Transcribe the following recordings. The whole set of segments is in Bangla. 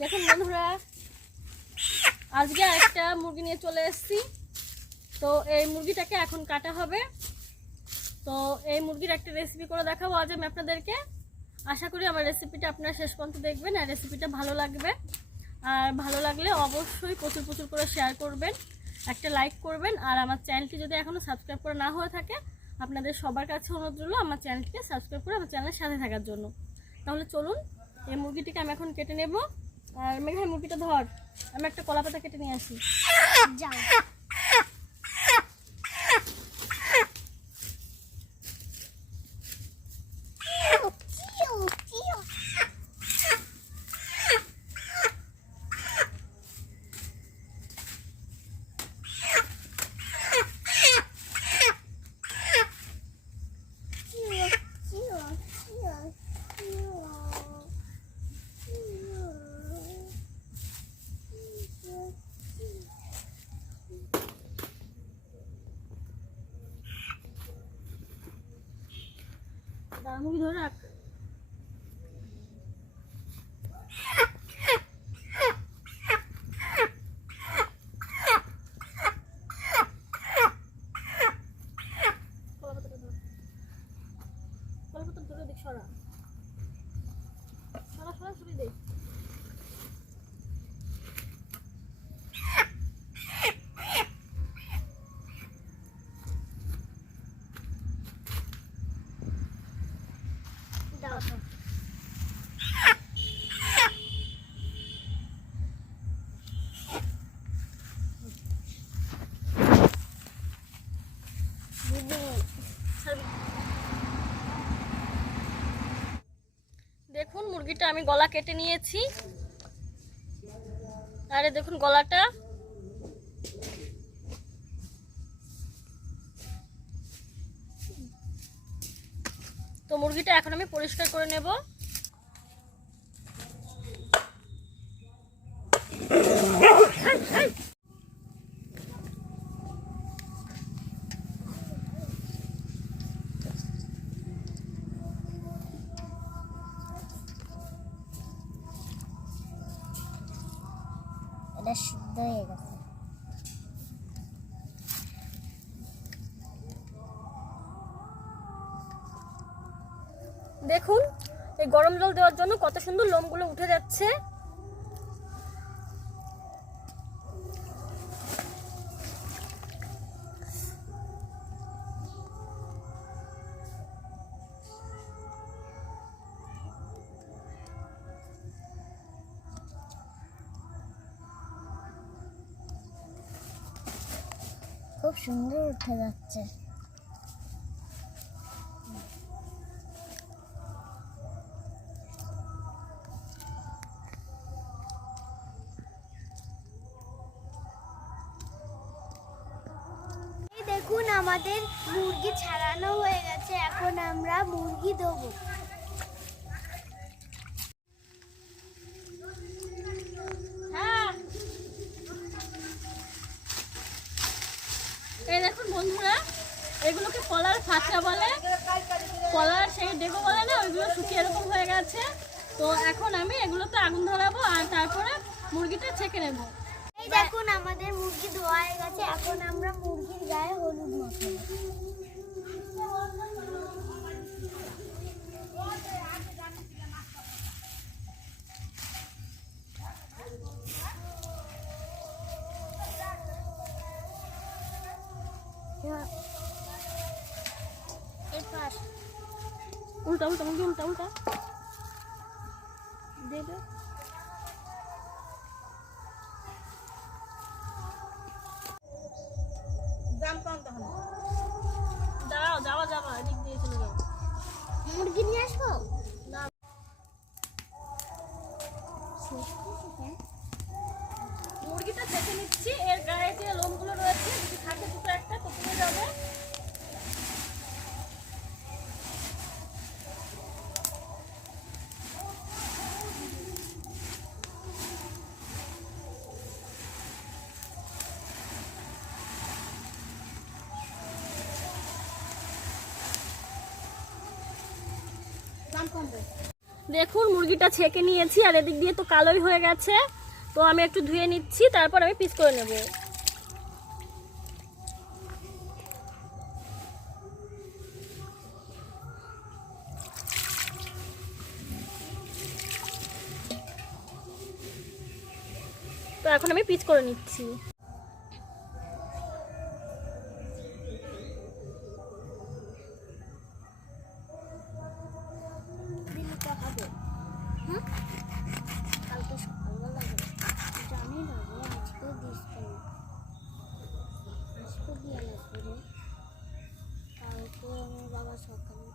দেখুন বন্ধুরা, আজকে একটা মুরগি নিয়ে চলে এসেছি। তো এই মুরগিটাকে এখন কাটা হবে। তো এই মুরগির একটা রেসিপি করে দেখাবো আজ আমি আপনাদেরকে। আশা করি আমার রেসিপিটা আপনারা শেষ পর্যন্ত দেখবেন আর রেসিপিটা ভালো লাগবে। আর ভালো লাগলে অবশ্যই প্রচুর প্রচুর করে শেয়ার করবেন, একটা লাইক করবেন। আর আমার চ্যানেলটি যদি এখনও সাবস্ক্রাইব করা না হয়ে থাকে, আপনাদের সবার কাছে অনুরোধ রইল আমার চ্যানেলটিকে সাবস্ক্রাইব করে আমার চ্যানেলের সাথে থাকার জন্য। তাহলে চলুন, এই মুরগিটিকে আমি এখন কেটে নেব। আর মেঘা, মুরগিটা ধর, আমি একটা কলা পাতা কেটে নিয়ে আসি। যাও। মুরগি ধরে রাখ। কলপাতা ধরে দেখ, সরা সরা সরা সরি দে। দেখুন মুরগিটা আমি গলা কেটে নিয়েছি। আরে দেখুন গলাটা। তো মুরগিটা এখন আমি পরিষ্কার করে নেব। এটা সিদ্ধ হয়ে গেছে। দেখুন এই গরম জল দেওয়ার জন্য কত সুন্দর লোমগুলো উঠে যাচ্ছে। খুব সুন্দর উঠে যাচ্ছে। দেখুন আমাদের মুরগি ছাড়ানো হয়ে গেছে, এখন আমরা মুরগি দেবো। এই দেখুন বন্ধুরা, এগুলোকে কলার ফাঁচা বলে, কলার সেই ডেগো বলে না, ওইগুলো শুকিয়ে এরকম হয়ে গেছে। তো এখন আমি এগুলোতে আগুন ধরাবো আর তারপরে মুরগিটা ছেঁকে নেব। এই দেখুন আমাদের মুরগি ধোয়া হয়ে গেছে, এখন আমরা মুরগির গায়ে হলুদ মাখাবো। এরপর উল্টা উল্টা মুরগি উল্টা উল্টা দেবে। দাঁড়াও, যাওয়া যাওয়া এদিক দিয়ে চলে যাও। মুরগি নিয়ে আসবো না, মুরগিটা ছেঁকে নিচ্ছি। এর গায়ে যে লোমগুলো রয়েছে যদি থাকে দুটো একটা তো তুলে যাবে। দেখুন মুরগিটা ছেঁকে নিয়েছি আর এদিক দিয়ে তো কালোই হয়ে গেছে, তো আমি একটু ধুয়ে নিচ্ছি, তারপর আমি পিস করে নেব। তো এখন আমি পিস করে নিচ্ছি। কালকে সকালবেলা জানি না রে, আজকেও দিস কেন, আজকে দিয়ে লাগবে রে, কালকে আমার বাবা সকালে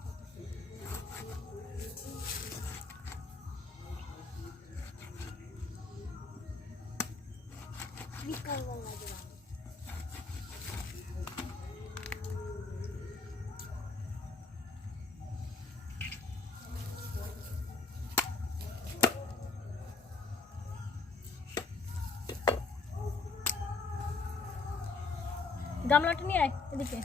বিকালবেলা দিলাম। গামলাটা নিয়ে আয় এদিকে।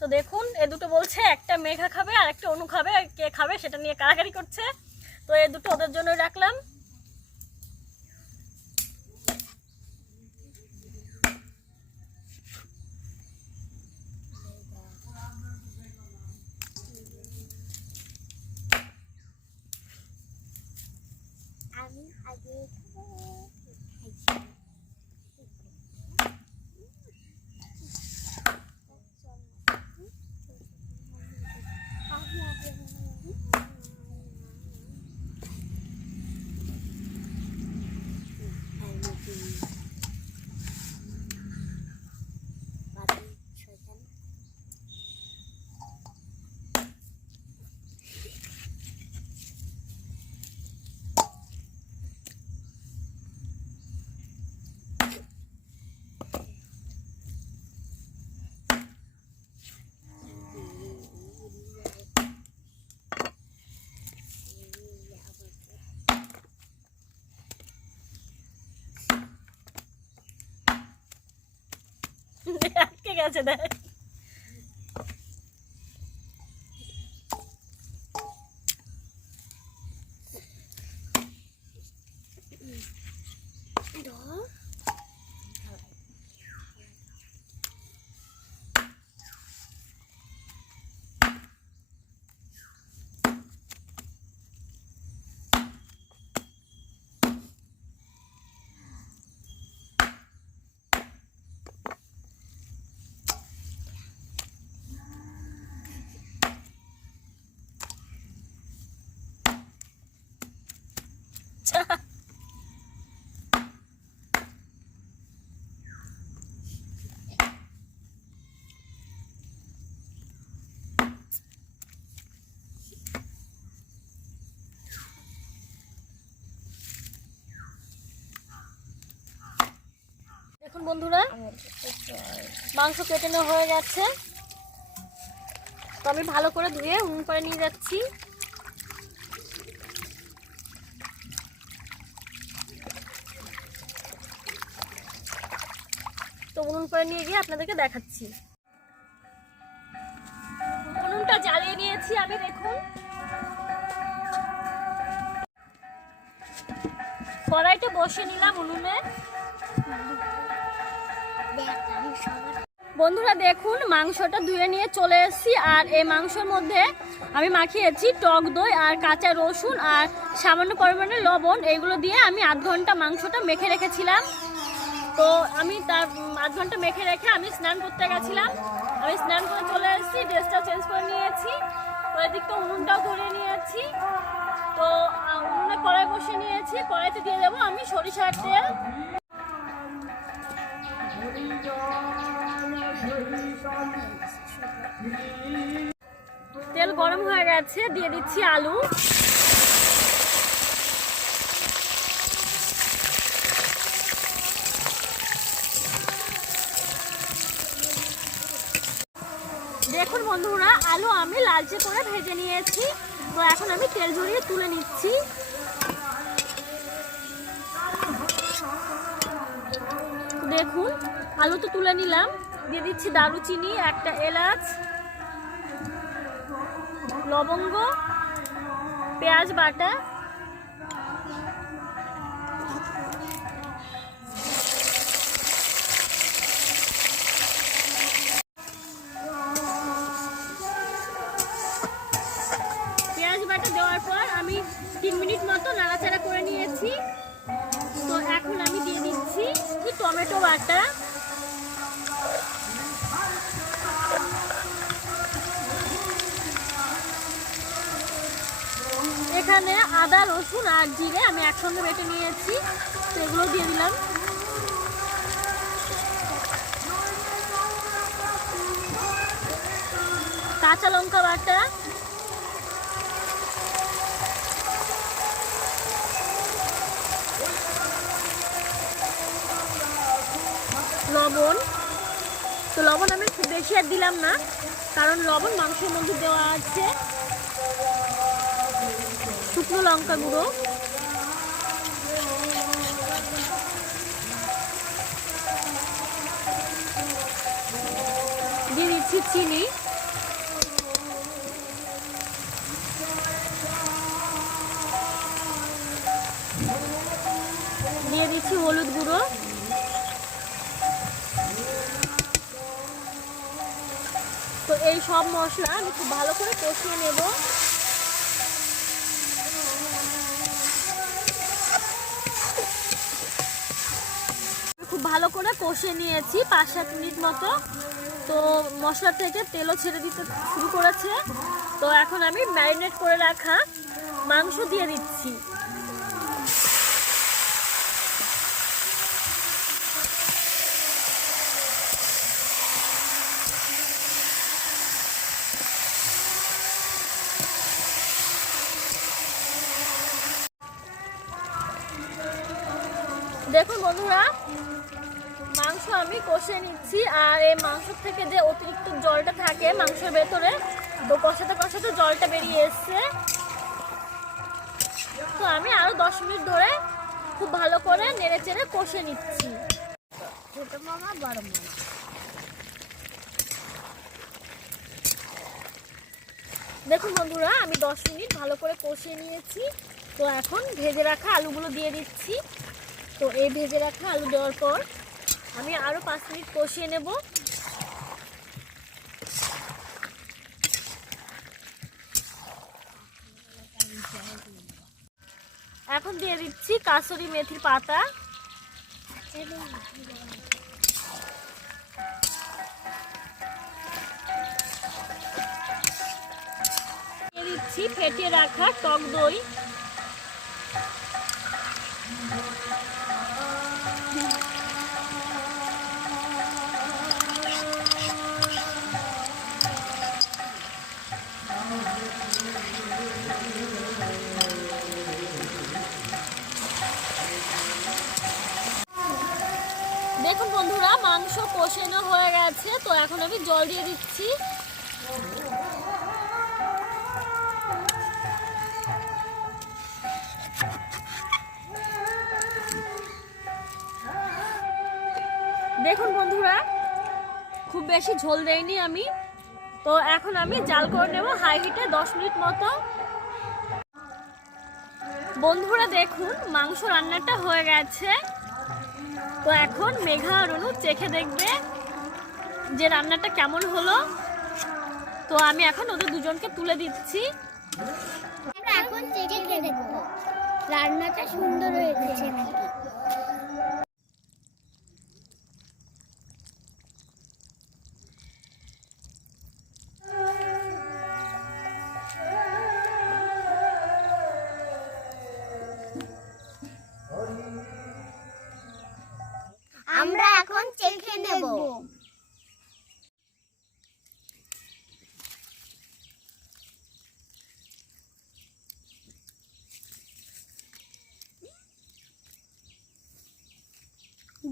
তো দেখুন এ দুটো বলছে একটা মেঘা খাবে আর একটা অনু খাবে, কে খাবে সেটা নিয়ে কাড়াকাড়ি করছে। তো এই দুটো ওদের জন্যই রাখলাম। আমি আগে আটকে গেছে দেখ। দেখুন বন্ধুরা মাংস কেটে নেওয়া হয়ে গেছে, তো আমি ভালো করে ধুয়ে উনুন পাড়ে নিয়ে যাচ্ছি। তো উনুন পাড়ে নিয়ে গিয়ে আপনাদেরকে দেখাচ্ছি। উনুনটা জ্বালিয়ে নিয়েছি আমি, দেখুন কড়াইটা বসিয়ে নিলাম উনুনে। বন্ধুরা দেখুন মাংসটা ধুয়ে নিয়ে চলে এসেছি, আর এই মাংসের মধ্যে আমি মাখিয়েছি টক দই আর কাঁচা রসুন আর সামান্য পরিমাণে লবণ, এইগুলো দিয়ে আমি আধ ঘন্টা মাংসটা মেখে রেখেছিলাম। তো আমি তার আধ ঘন্টা মেখে রেখে আমি স্নান করতে গেছিলাম। আমি স্নান করে চলে এসেছি, ড্রেসটা চেঞ্জ করে নিয়েছি, তো এদিকটা উনুনটাও ধরে নিয়েছি। তো উনুনে কড়াই বসে নিয়েছি, কড়াইতে দিয়ে দেবো আমি সরিষার তেল। তেল গরম হয়ে গেছে, দিয়ে দিচ্ছি আলু। বন্ধুরা, আলু আমি লালচে করে ভেজে নিয়েছি। তো এখন আমি তেল ঝরিয়ে তুলে নিচ্ছি। দেখুন, আলু তো তুলে নিলাম। দিয়ে দিচ্ছি দারুচিনি, একটা এলাচ, লবঙ্গ, পেঁয়াজ বাটা, পেঁয়াজ বাটা দেওয়ার পর আমি 3 মিনিট মতো নাড়াচাড়া করে নিয়েছি। তো এখন আমি দিয়ে দিচ্ছি টমেটো বাটা, এখানে আদা, রসুন আর জিরে আমি একসঙ্গে বেটে নিয়েছি। তো এগুলো দিয়ে দিলাম। কাঁচা লঙ্কা বাটা, লবণ। তো লবণ আমি খুব বেশি আর দিলাম না, কারণ লবণ মাংসের মধ্যে দেওয়া আছে। শুকনো লঙ্কা গুঁড়ো, দিয়ে দিচ্ছি চিনি, দিয়ে দিচ্ছি হলুদ গুঁড়ো, তো এই সব মশলা আমি খুব ভালো করে কষিয়ে নেব। খুব ভালো করে কষিয়ে নিয়েছি 5-7 মিনিট মতো। তো মশলা থেকে তেলও ছেড়ে দিতে শুরু করেছে। তো এখন আমি ম্যারিনেট করে রাখা মাংস দিয়ে দিচ্ছি। দেখুন বন্ধুরা, মাংস আমি কষিয়ে নিচ্ছি। আর এই মাংস থেকে যে অতিরিক্ত জলটা থাকে মাংসের ভেতরে, তো কষাতে কষাতে জলটা বেরিয়ে এসছে। তো আমি আরো 10 মিনিট ধরে খুব ভালো করে নেড়ে চেড়ে কষিয়ে নিচ্ছি। দেখুন বন্ধুরা, আমি 10 মিনিট ভালো করে কষিয়ে নিয়েছি। তো এখন ভেজে রাখা আলুগুলো দিয়ে দিচ্ছি। তো এই ভেজে রাখা আলু দেওয়ার পর আমি আরো 5 মিনিট কষিয়ে নেব। এখন দিয়ে দিচ্ছি কাসুরি মেথির পাতা, দিয়ে দিচ্ছি ফেটিয়ে রাখা টক দই, দেখুন বন্ধুরা, মাংস কষানো হয়ে গেছে। তো এখন আমি জল দিয়ে দিচ্ছি। দেখুন বন্ধুরা, খুব বেশি ঝোল দেইনি আমি। তো এখন আমি জাল করে নেব হাই হিটে 10 মিনিট মতো। বন্ধুরা দেখুন, মাংস রান্নাটা হয়ে গেছে। তো এখন মেঘা আর অনু চেখে দেখবে যে রান্নাটা কেমন হলো। তো আমি এখন ওদের দুজনকে তুলে দিচ্ছি। আমরা এখন চেখে দেখব রান্নাটা সুন্দর হয়েছে নাকি। আমরা এখন চেখে নেব।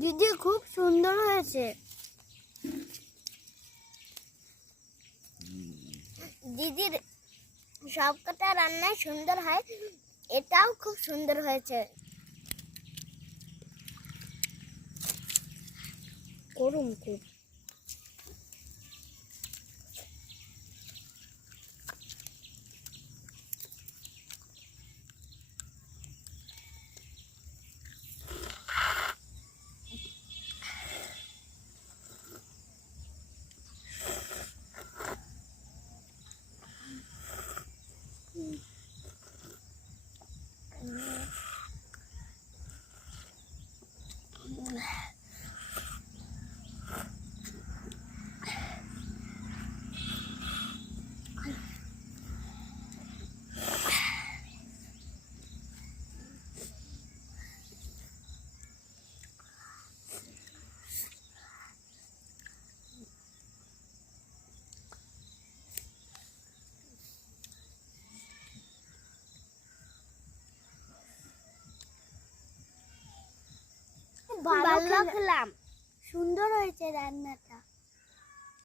দিদি খুব সুন্দর হয়েছে। দিদির সবকটা রান্নাই সুন্দর হয়, এটাও খুব সুন্দর হয়েছে। গরম খুব। ভালো খেলাম, সুন্দর হয়েছে রান্নাটা।